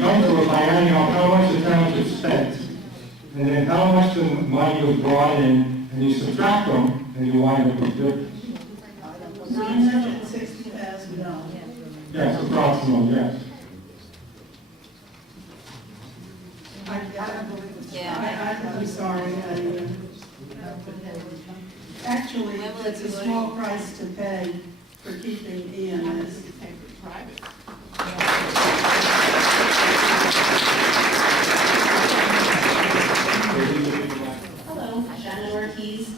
come to a biennial, how much the township spent, and then how much the money was brought in, and you subtract them, and you wind up with the difference. $960,000. Yes, approximately, yes. I'm sorry. Actually, it's a small price to pay for keeping EMS. Hello, Shannon Ortiz,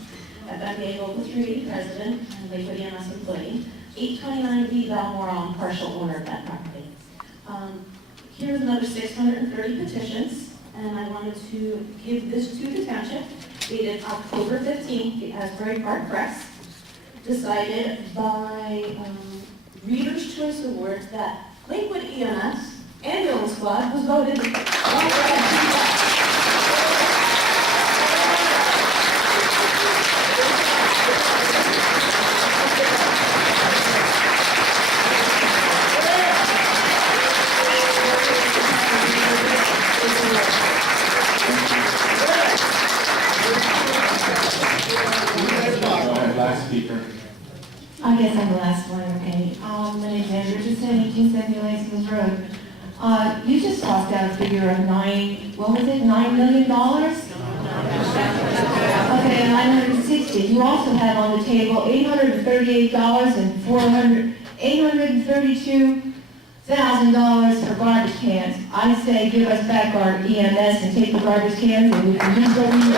FMBA Local 3 President and Lakewood EMS employee. 829B Balmoral, partial owner of that property. Here's another 630 petitions, and I wanted to give this to the township, dated October 15th, the Asbury Park Press, decided by Reader's Choice Awards that Lakewood EMS Ambulance Squad was voted Last speaker. I guess I'm the last one, okay. My name's Andrew, just 1870 Langston's Road. You just tossed out a figure of $9 million? Okay, 960. You also have on the table $838 and $832,000 for garbage cans. I say give us back our EMS and take the garbage cans and we can use what we need.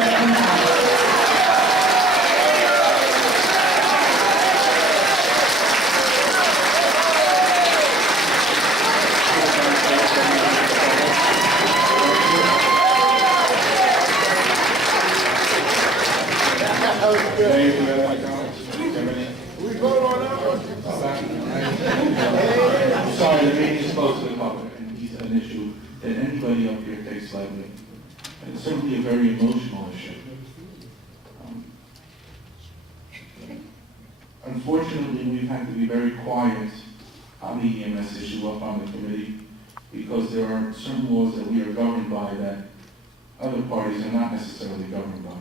I'm sorry, the meeting is supposed to the public, and it's an issue that anybody up here takes lightly. And it's certainly a very emotional issue. Unfortunately, we've had to be very quiet on the EMS issue up on the committee because there are certain laws that we are governed by that other parties are not necessarily governed by.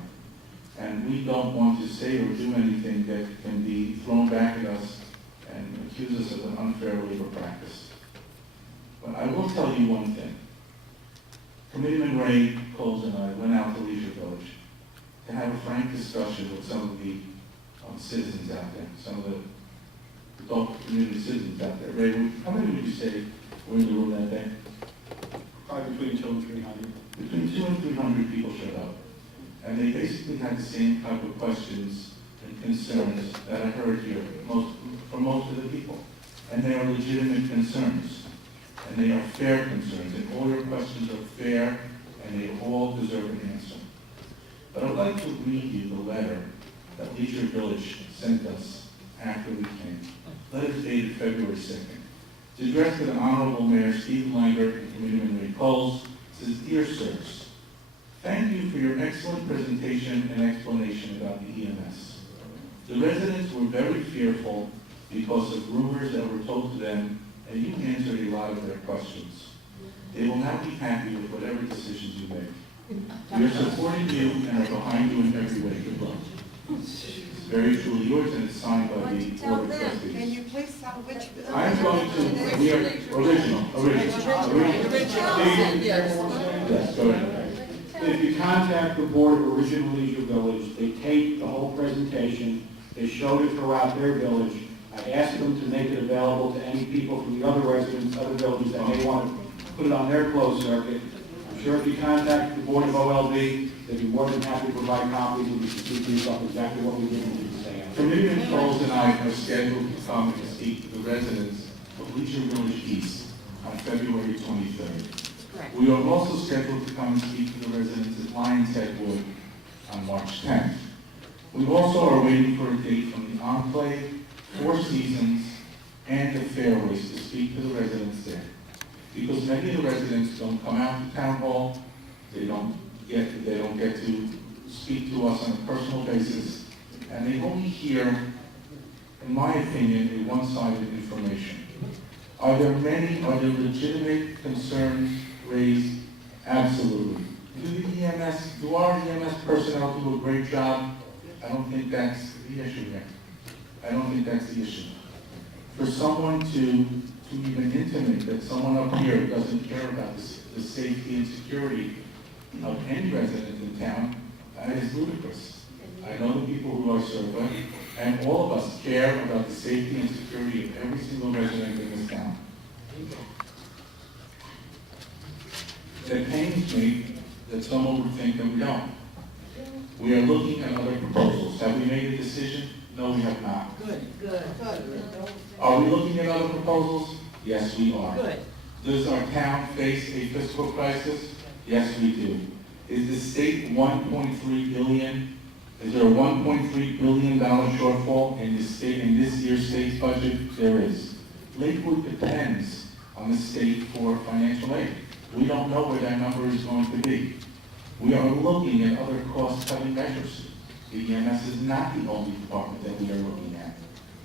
And we don't want to say or do anything that can be thrown back at us and accuse us of an unfair labor practice. But I will tell you one thing. Committeeman Ray Coles and I went out to Leisure Village to have a frank discussion with some of the citizens out there, some of the adult community citizens out there. Ray, how many would you say were in the room that day? Probably between 200 and 300. Between 200 and 300 people showed up. And they basically had the same type of questions and concerns that I heard here from most of the people. And they are legitimate concerns. And they are fair concerns. And all your questions are fair, and they all deserve an answer. But I'd like to read you the letter that Leisure Village sent us after we came. Letter dated February 2nd. It's addressed to the Honorable Mayor Steve Langer and Committeeman Ray Coles. It says, "Dear Sirs, thank you for your excellent presentation and explanation about the EMS. The residents were very fearful because of rumors that were told to them, and you answered a lot of their questions. They will now be happy with whatever decisions you make. We are supporting you and are behind you in every way. Good luck." It's very truly yours, and it's signed by the Board of Trustees. Can you please tell which? I'm going to, we are original. Yes, go ahead. If you contact the board of Original Leisure Village, they take the whole presentation, they showed it throughout their village. I asked them to make it available to any people from the other residents, other villages that may want to put it on their closed circuit. I'm sure if you contact the board of OLB, they'd be more than happy to provide copies and you can see for yourself exactly what we did and what we say. Committeeman Coles and I are scheduled to come and speak to the residents of Leisure Village East on February 23rd. Correct. We are also scheduled to come and speak to the residents at Lions Head Wood on March 10th. We also are waiting for a date from the Enclave, Four Seasons, and the Fairways to speak to the residents there. Because many of the residents don't come out to town hall, they don't get to speak to us on a personal basis, and they only hear, in my opinion, a one-sided information. Are there legitimate concerns raised, absolutely. Do our EMS personnel do a great job? I don't think that's the issue here. I don't think that's the issue. For someone to even intimate that someone up here doesn't care about the safety and security of any resident in town, that is ludicrous. I know the people who I serve with, and all of us care about the safety and security of every single resident in this town. It pains me that someone would think that we don't. We are looking at other proposals. Have we made a decision? No, we have not. Good. Are we looking at other proposals? Yes, we are. Good. Does our town face a fiscal crisis? Yes, we do. Is the state 1.3 billion? Is there a $1.3 billion shortfall in this year's state's budget? There is. Lakewood depends on the state for financial aid. We don't know where that number is going to be. We are looking at other cost-cutting measures. The EMS is not the only department that we are looking at.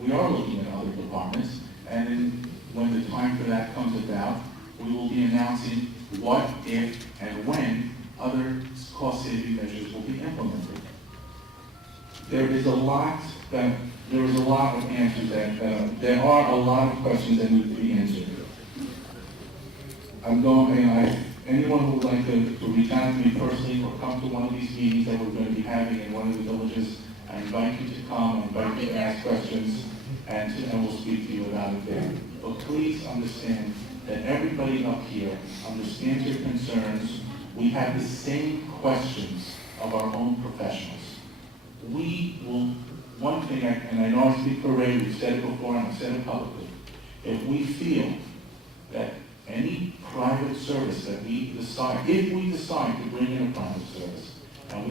We are looking at other departments, and when the time for that comes about, we will be announcing what, if, and when other cost-saving measures will be implemented. There is a lot of answers there are a lot of questions that need to be answered. Anyone who would like to reach out to me personally or come to one of these meetings that we're going to be having in one of the villages, I invite you to come, I invite you to ask questions, and we'll speak to you about it there. But please understand that everybody up here understands your concerns. We have the same questions of our own professionals. We will, one thing, and I know I speak for Ray, we've said it before and I've said it publicly, if we feel that any private service that we decide, if we decide to bring in a private service, and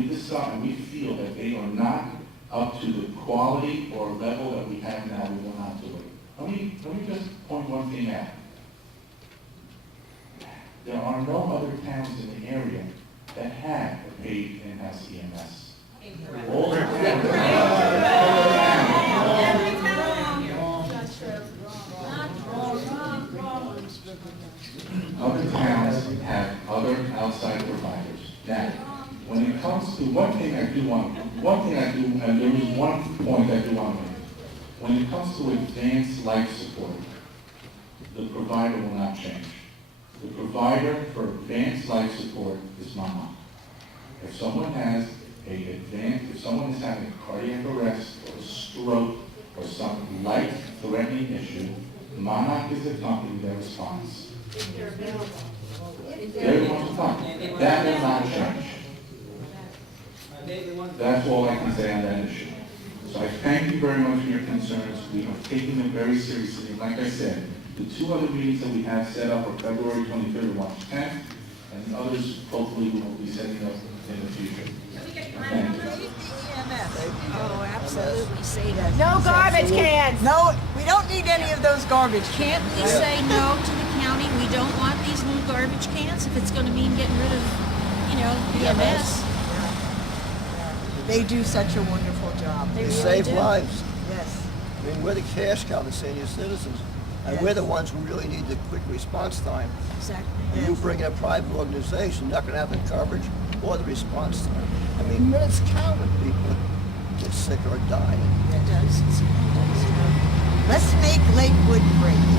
we feel that they are not up to the quality or level that we have now, we will not do it. Let me just point one thing out. There are no other towns in the area that have a paid in-house EMS. All the other towns have other outside providers. Now, when it comes to and there is one point I do want to make. When it comes to advanced life support, the provider will not change. The provider for advanced life support is Mama. If someone is having a cardiac arrest or a stroke or some life-threatening issue, Monarch is the company that responds. They're the ones who come. That will not change. That's all I can say on that issue. So I thank you very much for your concerns. We have taken them very seriously. And like I said, the two other meetings that we have set up are February 23rd and March 10th, and others hopefully we will be setting up in the future. Thank you. Oh, absolutely, say that. No garbage cans. No, we don't need any of those garbage. Can't we say no to the county? We don't want these new garbage cans if it's gonna mean getting rid of, EMS. They do such a wonderful job. They really save do. lives. Yes. I mean, we're the cash cow, the senior citizens. And Yes. we're the ones who really need the quick response time. Exactly. And you bring in a private organization, not gonna have the coverage or the response time. I mean, minutes count when people get sick or die. It does. It does. Let's make Lakewood great.